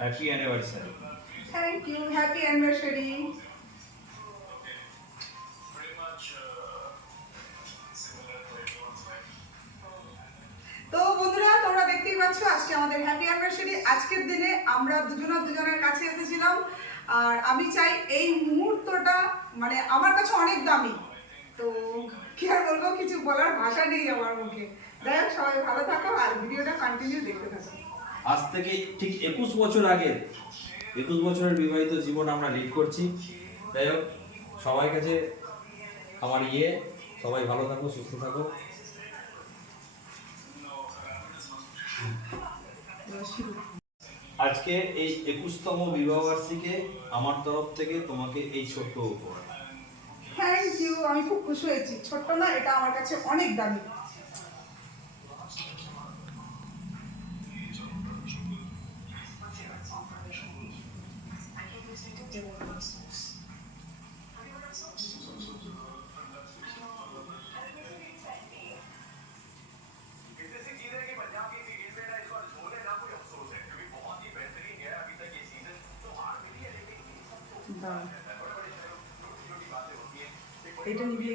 Happy anniversary. Thank you, happy anniversary. তো বন্ধুরা, তোমরা দেখতেই পাচ্ছ আজকে আমাদের হ্যাপি অ্যানিভার্সারি। আজকের দিনে আমরা দুজনের কাছে এসেছিলাম, আর আমি চাই এই মুহূর্তটা মানে আমার কাছে অনেক দামি। তো কি আর বলবো, কিছু বলার ভাষা নেই আমার মুখে। যাই হোক, সবাই ভালো থাকো আর ভিডিওটা কন্টিনিউ দেখতে থাকো। আজ থেকে ঠিক 21 বছর আগে, 21 বছরের বিবাহিত জীবন আমরা লিড করছি। যাই হোক, সবাই কাছে আমার সবাই ভালো থাকো, সুস্থ থাকো। আজকে এই 21তম বিবাহবার্ষিকী আমার তরফ থেকে তোমাকে এই ছোট্ট উপহার। থ্যাংক ইউ, আমি খুব খুশি হয়েছি। ছোট্ট না, এটা আমার কাছে অনেক দামি। এটা নিভিয়ে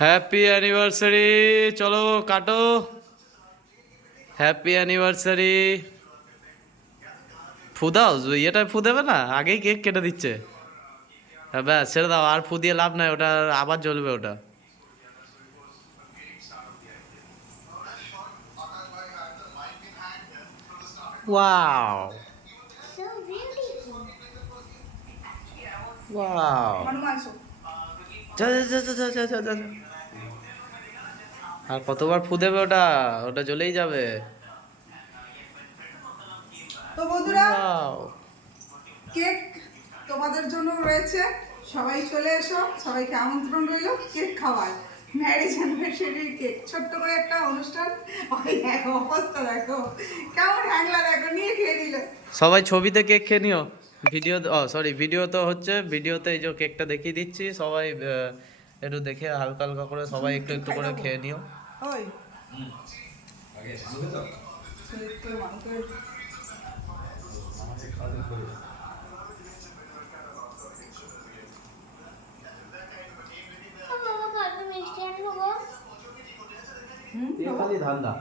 হ্যাপি অ্যানিভার্সারি, চলো কাটো। Happy anniversary. ফু দাও, এটা ফু দেবে না, আগেই কেক কেটে দিচ্ছে। হ্যাঁ ব্যাস, ছেড়ে দাও, আর ফু দিয়ে লাভ নাই, ওটা আবার জ্বলবে ওটা। ওয়াও ওয়াও, যা যা যা যা যা যা যা। আর কতবার ফু দেবে ওটা, ওটা জ্বলেই যাবে। তো বন্ধুরা, Wow! কেক তোমাদের জন্য রয়েছে, সবাই চলে এসো, সবাইকে আমন্ত্রণ রইল কেক খাওয়ার। ম্যারেজ অ্যানিভার্সারির কেক, ছোট্ট করে একটা অনুষ্ঠান। ওই দেখো অবস্থা, দেখো কেমন হ্যাংলা, দেখো নিয়ে খেয়ে দিল। সবাই ছবিতে কেক খেয়ে নিও। ভিডিও তো হচ্ছে, ভিডিওতে এই যে কেকটা দেখিয়ে দিচ্ছি, সবাই একটু দেখে হালকা হালকা করে সবাই একটু একটু করে খেয়ে নিও। ওই আগে শুনবে তো? আমাকে খাওয়া করে। বাবা, কত মিষ্টি আনবো গো? খালি ধান্দা।